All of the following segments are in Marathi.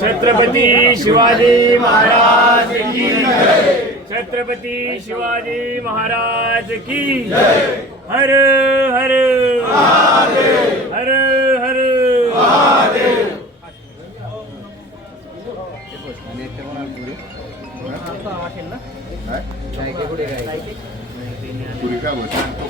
छत्रपती शिवाजी महाराज की छत्रपती शिवाजी महाराज की हर हर। हर हर। पुरी काय बस? तो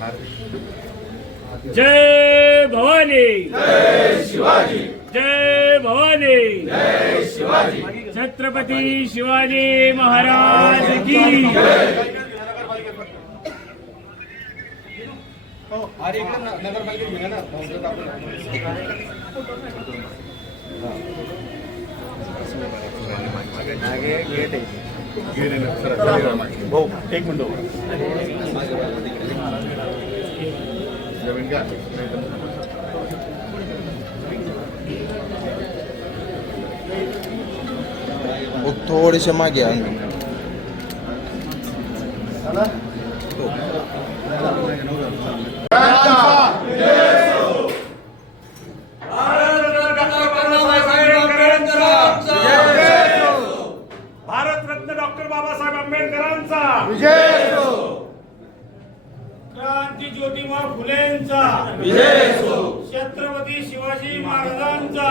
काले जय भवानी। जय शिवाजी जय भवानी। जय शिवाजी छत्रपती शिवाजी महाराज की। एक मिनिट. जमीन घ्या थोडेसे मागे आण. भारतरत्न डॉक्टर बाबासाहेब आंबेडकरांचा क्रांती ज्योतिबा फुलेंचा छत्रपती शिवाजी महाराजांचा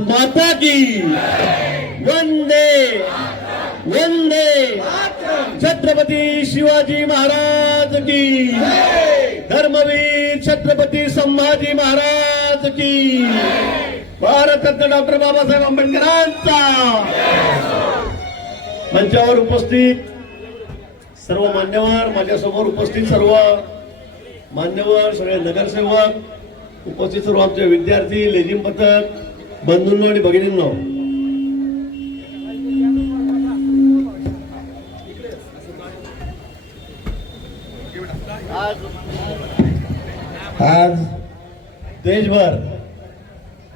माता की। वंदे वंदे। छत्रपती शिवाजी महाराज की। धर्मवीर छत्रपती संभाजी महाराज की। भारतरत्न डॉक्टर बाबासाहेब आंबेडकरांचा। मंचावर उपस्थित सर्व मान्यवर माझ्यासमोर उपस्थित सर्व मान्यवर सगळे नगरसेवक उपस्थित सर्व आमचे विद्यार्थी लेझिम पथक बंधूंनो आणि भगिनींनो. आज देशभर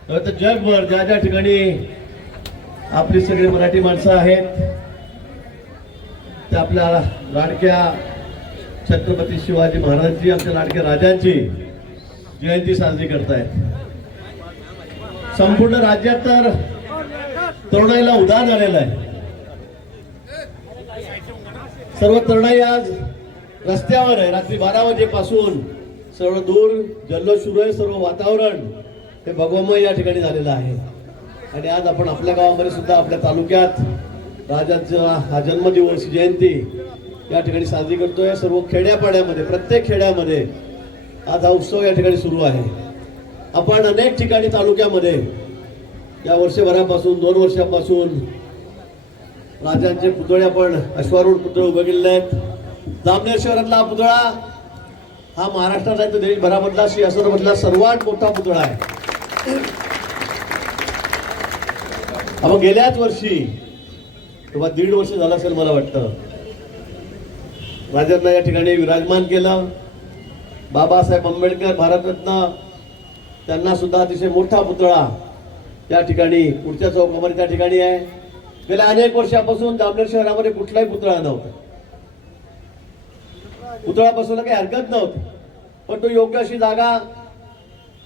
तर जगभर ज्या ज्या ठिकाणी आपली सगळी मराठी माणसं आहेत त्या आपल्या लाडक्या छत्रपती शिवाजी महाराजांची आमच्या लाडक्या राजांची जयंती साजरी करतायत. संपूर्ण राज्यात तर तरुणाईला उदार झालेलं आहे. सर्व तरुणाई आज रस्त्यावर आहे. रात्री बारा वाजेपासून सर्व दूर जल्लोष सुरू आहे. सर्व वातावरण हे भगवमय या ठिकाणी झालेलं आहे. आणि आज आपण आपल्या गावामध्ये सुद्धा आपल्या तालुक्यात राजांचा हा जन्मदिवस जयंती या ठिकाणी साजरी करतोय. सर्व खेड्यापाड्यामध्ये प्रत्येक खेड्यामध्ये आज हा उत्सव या ठिकाणी सुरू आहे. आपण अनेक ठिकाणी तालुक्यामध्ये या वर्षभरापासून दोन वर्षापासून राजांचे पुतळे आपण अश्वारूढ पुतळे उभे केलेले आहेत. जामनेर शहरातला हा पुतळा हा महाराष्ट्रात आहे तर देशभरामधला सिंहासनामधला सर्वात मोठा पुतळा आहे. हा गेल्याच वर्षी किंवा दीड वर्ष झालं असेल मला वाटतं. राजांना या ठिकाणी विराजमान केलं. बाबासाहेब आंबेडकर भारतरत्न त्यांना सुद्धा अतिशय मोठा पुतळा त्या ठिकाणी पुढच्या चौकामध्ये त्या ठिकाणी आहे. गेल्या अनेक वर्षापासून जामनेर शहरामध्ये कुठलाही पुतळा नव्हता. पुतळा बसवला काही हरकत नव्हती. पण तो योग्य अशी जागा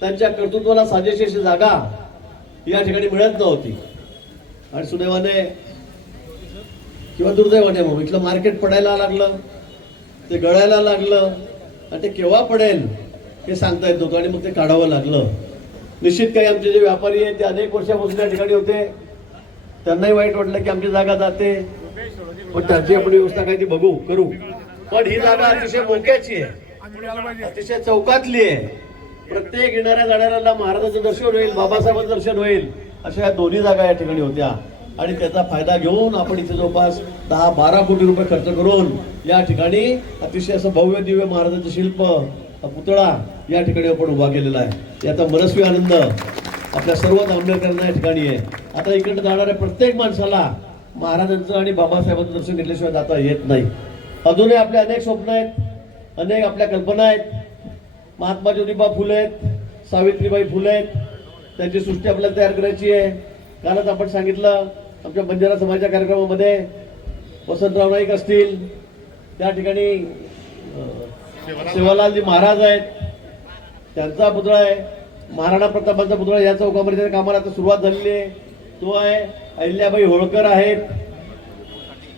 त्यांच्या कर्तृत्वाला साजेशी अशी जागा या ठिकाणी मिळत नव्हती. आणि सुदैवाने किंवा दुर्दैवाने मग इथलं मार्केट पडायला लागलं ते गळायला लागलं आणि ते केव्हा पडेल हे सांगता येत नव्हतं आणि मग ते काढावं लागलं. निश्चित काही आमचे जे व्यापारी आहेत ते अनेक वर्षापासून त्या ठिकाणी होते. त्यांनाही वाईट वाटलं की आमची जागा जाते. पण त्यांची आपण व्यवस्था काही ती बघू करू. पण ही जागा अतिशय मोक्याची आहे. अतिशय चौकातली आहे. प्रत्येक येणाऱ्या जाणाऱ्याला महाराजांचं दर्शन होईल बाबासाहेबांचं दर्शन होईल अशा या दोन्ही जागा या ठिकाणी होत्या. आणि त्याचा फायदा घेऊन आपण इथे जवळपास दहा बारा कोटी रुपये खर्च करून या ठिकाणी अतिशय असं भव्य दिव्य महाराजांचं शिल्प पुतळा या ठिकाणी आपण उभा केलेला आहे. याचा मनस्वी आनंद आपल्या सर्व आंबेडकरांना या ठिकाणी आहे. आता इकडे जाणाऱ्या प्रत्येक माणसाला महाराजांचं आणि बाबासाहेबांचं दर्शन घेतल्याशिवाय जाता येत नाही. अजूनही आपले अनेक स्वप्न आहेत अनेक आपल्या कल्पना आहेत. महात्मा ज्योतिबा फुले आहेत सावित्रीबाई फुले आहेत. त्यांची सृष्टी आपल्याला तयार करायची आहे. कालच आपण सांगितलं आमच्या बंजारा समाजाच्या कार्यक्रमामध्ये वसंतराव नाईक असतील त्या ठिकाणी सेवालालजी महाराज आहेत त्यांचा पुतळा आहे. महाराणा प्रतापांचा पुतळा या चौकामध्ये कामाला आता सुरुवात झालेली आहे. तो आहे अहिल्याबाई होळकर आहेत.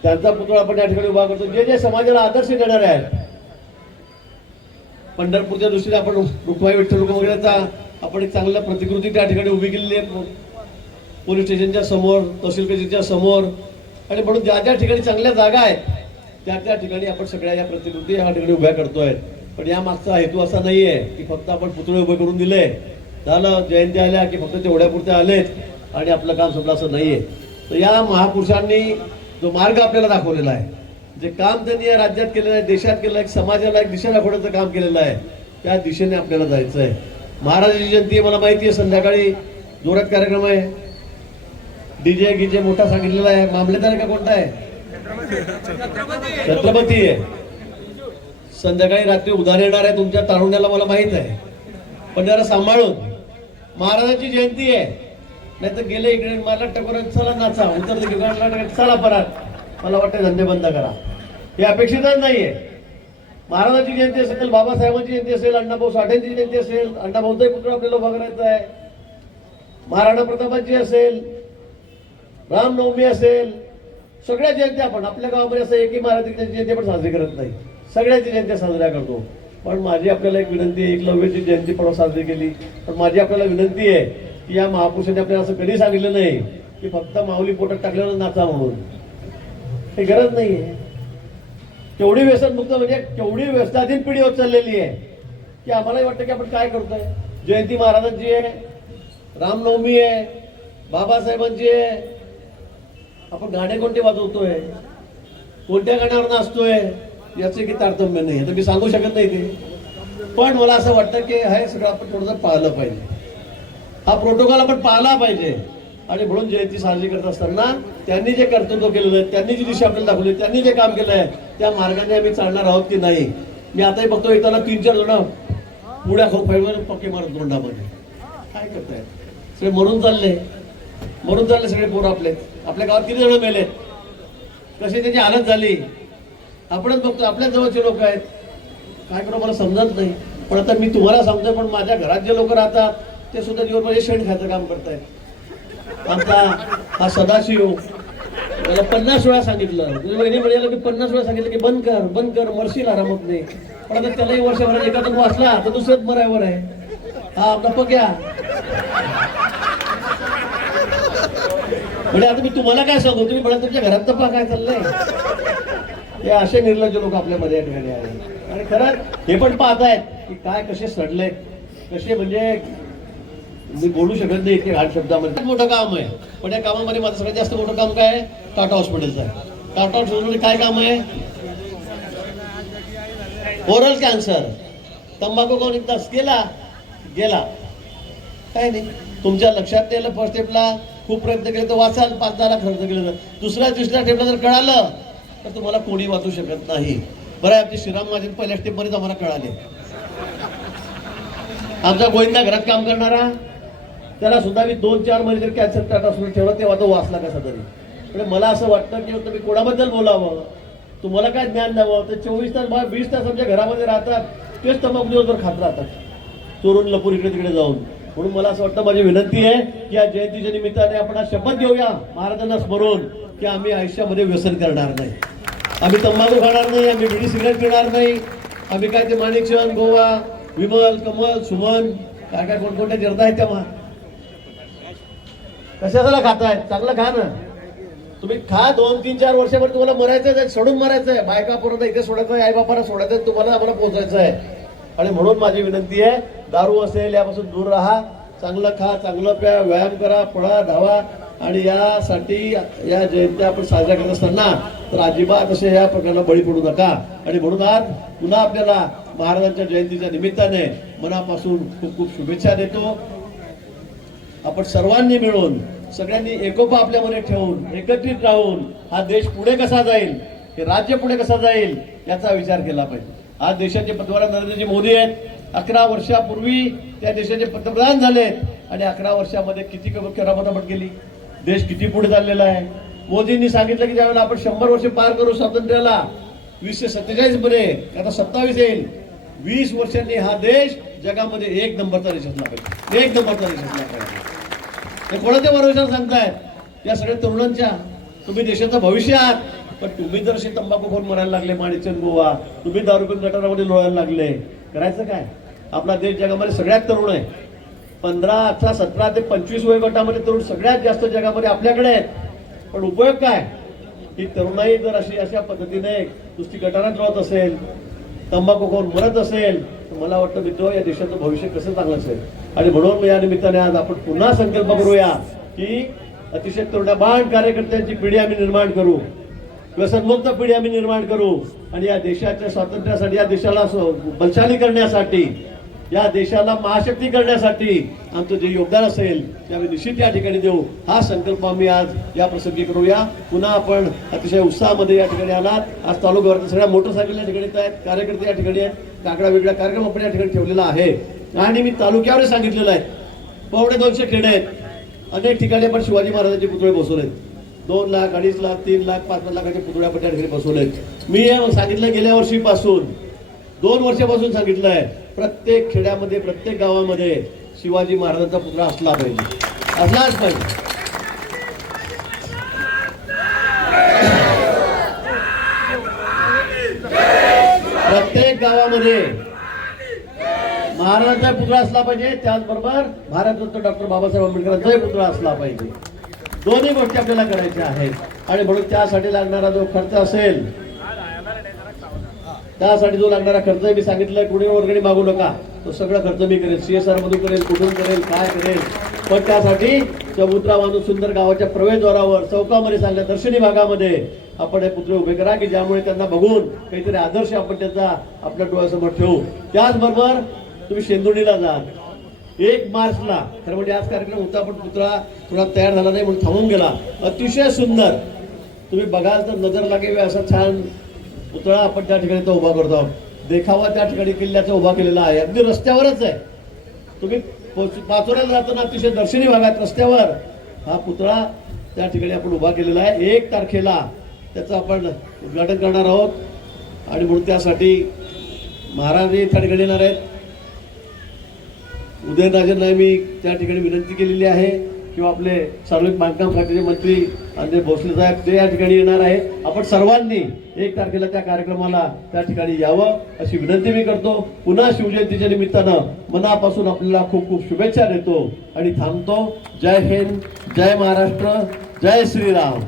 त्यांचा पुतळा आपण या ठिकाणी उभा करतो. जे जे समाजाला आदर्श देणारे आहेत पंढरपूरच्या दृष्टीने आपण रुक्माई विठ्ठल वगैरेचा आपण एक चांगल्या प्रतिकृती त्या ठिकाणी उभी केलेली आहे. पोलीस स्टेशनच्या समोर तहसील कचेरीच्या समोर. आणि म्हणून ज्या ज्या ठिकाणी चांगल्या जागा आहेत त्या त्या ठिकाणी आपण सगळ्या या प्रतिकृती या ठिकाणी उभ्या करतोय. पण या मागचा हेतू असा नाही आहे की फक्त आपण पुतळे उभे करून दिले. झालं जयंती आल्या की फक्त तेवढ्यापुरते आलेत आणि आपलं काम संपलं असं नाहीये. तर या महापुरुषांनी जो मार्ग आपल्याला दाखवलेला आहे जे काम त्यांनी या राज्यात केलेलं आहे देशात केलं आहे समाजाला एक दिशा दाखवण्याचं काम केलेलं आहे त्या दिशेने आपल्याला जायचं आहे महाराजांची जयंती मला माहिती आहे संध्याकाळी जोरात कार्यक्रम आहे. डीजे गिजे मोठा सांगितलेला आहे. मामलेदार का कोणता आहे? छत्रपती आहे. संध्याकाळी रात्री उधार येणार आहे तुमच्या तारुण्याला मला माहीत आहे. पण जरा सांभाळून. महाराजांची जयंती आहे. नाही तर गेले इकडे मला टकोर चला नाचा. उतर तिकडे चला परत मला वाटतं धंदे बंद करा. हे अपेक्षितच नाहीये. महाराजांची जयंती असेल बाबासाहेबांची जयंती असेल अण्णाभाऊ साठेंची जयंती असेल अण्णाभाऊचाही पुत्र आपल्याला उभा करायचा आहे. महाराणा प्रतापांची असेल रामनवमी असेल सगळ्या जयंत्या आपण आपल्या गावामध्ये असं एकही महाराजांची जयंती आपण साजरी करत नाही. सगळ्याची जयंत्या साजऱ्या करतो. पण माझी आपल्याला एक विनंती आहे एकलव्याची जयंती परवा साजरी केली. पण माझी आपल्याला विनंती आहे की या महापुरुषांनी आपल्याला असं कधी सांगितलं नाही की फक्त माऊली पोटात टाकल्यावर नाचा म्हणून. हे गरज नाही आहे. तेवढी व्यसनमुक्त म्हणजे केवढी व्यसनाधीन पिढी होत चाललेली आहे की आम्हालाही वाटतं की आपण काय करतोय. जयंती महाराजांची आहे रामनवमी आहे बाबासाहेबांची आहे आपण गाणे कोणते वाजवतोय? कोणत्या गाण्यावर नाचतोय याचं की तारतम्य नाही. तर मी सांगू शकत नाही ते. पण मला असं वाटतं की हे सगळं आपण थोडंसं पाहिलं पाहिजे. हा प्रोटोकॉल आपण पाहिला पाहिजे. आणि म्हणून जयंती साजरी करत असताना त्यांनी जे कर्तृत्व केलेलं आहे त्यांनी जी दिशा आपल्याला दाखवली त्यांनी जे काम केलं आहे त्या मार्गाने आम्ही चालणार आहोत की नाही? मी आताही बघतो येताना तीन चार जण पुढ्या खोफाईवर पक्के मारत तोंडामध्ये. काय करताय सगळे मरून चालले. मरून चालले सगळे पोरं आपले. आपल्या गावात किती जण मेले? कशी त्याची हालत झाली? आपणच बघतो आपल्याच जवळचे लोक आहेत. काय करू मला समजत नाही. पण आता मी तुम्हाला सांगतोय पण माझ्या घरात जे लोक राहतात ते सुद्धा दिवसभर शेण खायचं काम करतायत. आमचा हा सदाशिव त्याला पन्नास वेळा सांगितलं. तुझ्या बहिणी म्हणजे मी पन्नास वेळा सांगितलं की बंद कर बंद कर मरशील आरामात नाही. पण आता त्यालाही वर्षभरात एखादा वाचला तर दुसऱ्याच बरायवर आहे. हा आपला पक्या म्हणजे आता मी तुम्हाला काय सांगू? तुम्ही म्हणा तुमच्या घरात तर काय चाललंय. हे असे निर्लज्ज लोक आपल्यामध्ये या ठिकाणी आले आणि खरंच हे पण पाहतायत की काय कसे सडले कसे म्हणजे मी बोलू शकत नाही इतके घाट शब्दामध्ये. मोठं काम आहे. पण या कामामध्ये माझं सगळ्यात जास्त मोठं काम काय आहे? टाटा हॉस्पिटलचं आहे. टाटा हॉस्पिटलमध्ये काय काम आहे? Oral cancer. तंबाखू कोण तास गेला गेला. काय नाही. तुमच्या लक्षात नाही फर्स्ट स्टेपला खूप प्रयत्न केले तर वाचाल पाच दहा लाख खर्च केलं तर. दुसऱ्या तिसऱ्या टेपला जर कळालं तर तुम्हाला कोणी वाचू शकत नाही. बरं आहे, आमचे श्रीराम माझे पहिल्या स्टेपमध्येच आम्हाला कळाले. आमचा गोविंदा घरात काम करणारा त्याला सुद्धा मी दोन चार महिने जर कॅन्सर टाटा सुरू ठेवला तेव्हा तो वाचला कसा तरी. म्हणजे मला असं वाटतं की तुम्ही कोणाबद्दल बोलावं? तुम्हाला काय ज्ञान द्यावं? तर चोवीस तास बा वीस तास आमच्या घरामध्ये राहतात. तेच तंबाखू दिवसभर खात राहतात. चोरून लपून इकडे तिकडे जाऊन. म्हणून मला असं वाटतं माझी विनंती आहे की या जयंतीच्या निमित्ताने आपण शपथ घेऊया महाराजांना स्मरून की आम्ही आयुष्यामध्ये व्यसन करणार नाही. आम्ही तंबाखू खाणार नाही आम्ही बिडी सिगरेट पिणार नाही. आम्ही काय ते माणिकचंद गोवा विमल कमल सुमन काय काय कोणकोणत्या जर्दा आहेत त्या मा- कशाला खाताय? चांगलं खा ना. तुम्ही खा दोन तीन चार वर्षावर तुम्हाला मरायचं आहे सोडून मरायचं आहे बायका परत इथे सोडायचं आहे आई बापाला सोडायचं आहे तुम्हाला आम्हाला पोहोचायचं आहे आणि म्हणून माझी विनंती आहे दारू असेल यापासून दूर राहा चांगलं खा चांगलं प्या व्यायाम करा पळा धावा. आणि यासाठी या जयंत्या आपण साजऱ्या करत असताना तर अजिबात असे या प्रकारला बळी पडू नका. आणि म्हणून आज पुन्हा आपल्याला महाराजांच्या जयंतीच्या निमित्ताने मनापासून खूप खूप शुभेच्छा देतो. आपण सर्वांनी मिळून सगळ्यांनी एकोपा आपल्यामध्ये ठेवून एकत्रित राहून हा देश पुढे कसा जाईल हे राज्य पुढे कसा जाईल याचा विचार केला पाहिजे. आज देशाचे पंतप्रधान नरेंद्रजी मोदी आहेत. अकरा वर्षापूर्वी त्या देशाचे पंतप्रधान झाले. आणि अकरा वर्षामध्ये किती क- गेली केली देश किती पुढे चाललेला आहे. मोदींनी सांगितलं की ज्यावेळेला आपण शंभर वर्ष पार करू स्वातंत्र्याला वीसशे सत्तेचाळीसमध्ये आता सत्तावीस येईल. वीस वर्षांनी हा देश जगामध्ये एक नंबरचा देश असला पाहिजे एक नंबरचा देश असला पाहिजे हे कोणाच्या भरोशावर सांगतायत? या सगळ्या तरुणांच्या तुम्ही देशाचं भविष्य आहात पण तुम्ही जर असे तंबाखू खोर मरायला लागले माणिचंद गोवा तुम्ही दारू पिऊन गटारामध्ये लोळायला लागले करायचं काय? आपला देश जगामध्ये सगळ्यात तरुण आहे. पंधरा अठरा सतरा ते पंचवीस वयोगटामध्ये तरुण सगळ्यात जास्त जगामध्ये आपल्याकडे आहेत. पण उपयोग काय? ही तरुणाई जर अशी अशा पद्धतीने नुसती गटारात राहत असेल तंबाखू खाऊन मरत असेल तर मला वाटतं मित्र या देशाचं भविष्य कसं चांगलं असेल? आणि म्हणून या निमित्ताने आज आपण पुन्हा संकल्प करूया की अतिशय तरुणाबाण कार्यकर्त्यांची पिढी आम्ही निर्माण करू. व्यसनमुक्त पिढी आम्ही निर्माण करू आणि या देशाच्या स्वातंत्र्यासाठी या देशाला बलशाली करण्यासाठी या देशाला महाशक्ती करण्यासाठी आमचं जे योगदान असेल ते आम्ही निश्चित या ठिकाणी देऊ. हा संकल्प आम्ही आज या प्रसंगी करूया. पुन्हा आपण अतिशय उत्साहामध्ये या ठिकाणी आलात. आज तालुक्यावर सगळ्या मोटरसायकल या ठिकाणी आहेत कार्यकर्ते या ठिकाणी आहेत काकडा वेगळा कार्यक्रम आपण या ठिकाणी ठेवलेला आहे. आणि मी तालुक्यावर सांगितलेलं आहे पावणे दोनशे खेडे आहेत. अनेक ठिकाणी आपण शिवाजी महाराजांचे पुतळे बसवलेत. दोन लाख अडीच लाख तीन लाख पाच पाच लाखाच्या पुतळ्या आपण त्या ठिकाणी बसवलेत मी हे सांगितलं गेल्या वर्षीपासून. दोन वर्षापासून सांगितलं आहे. प्रत्येक खेड्यामध्ये प्रत्येक गावामध्ये शिवाजी महाराजांचा पुतळा असला पाहिजे. असलाच पाहिजे. प्रत्येक गावामध्ये महाराजांचा पुतळा असला पाहिजे. त्याचबरोबर भारतरत्न डॉक्टर बाबासाहेब आंबेडकरांचाही पुतळा असला पाहिजे. दोन्ही गोष्टी आपल्याला करायच्या आहेत. आणि म्हणून त्यासाठी लागणारा जो खर्च असेल त्यासाठी जो लागणारा खर्च मी सांगितलं कुणी वर्गणी मागू नका. तो सगळा खर्च मी करेल सीएसआर मधून करेल कुठून करेल काय करेल. पण त्यासाठी चबुत्रा बांधून सुंदर गावाच्या प्रवेशद्वारावर चौकामध्ये सांगल्या दर्शनी भागामध्ये आपण हे पुतळे उभे करा की ज्यामुळे त्यांना बघून काहीतरी आदर्श आपण त्यांचा आपल्या डोळ्यासमोर ठेवू. त्याचबरोबर तुम्ही शेंदुर्णीला जा एक मार्चला. खरं म्हणजे आज कार्यक्रम होता पण पुतळा थोडा तयार झाला नाही म्हणून थांबून गेला. अतिशय सुंदर. तुम्ही बघाल तर नजर लागेल असा छान पुतळा आपण त्या ठिकाणी तो उभा करतो. आहोत देखावा त्या ठिकाणी किल्ल्याचा उभा केलेला आहे. अगदी रस्त्यावरच आहे. तुम्ही पाचोऱ्याला जाताना अतिशय दर्शनी भागात रस्त्यावर. हा पुतळा त्या ठिकाणी आपण उभा केलेला आहे. एक तारखेला त्याचं आपण उद्घाटन करणार आहोत. आणि म्हणून त्यासाठी महाराजही त्या ठिकाणी येणार आहेत. उदयनराजांना मी त्या ठिकाणी विनंती केलेली आहे किंवा आपले सार्वजनिक बांधकाम खात्याचे मंत्री अंजय भोसले साहेब ते या ठिकाणी येणार आहे आपण सर्वांनी एक तारखेला त्या कार्यक्रमाला त्या ठिकाणी यावं अशी विनंती मी करतो. पुन्हा शिवजयंतीच्या निमित्तानं मनापासून आपल्याला खूप खूप शुभेच्छा देतो आणि थांबतो. जय हिंद जय महाराष्ट्र जय श्रीराम.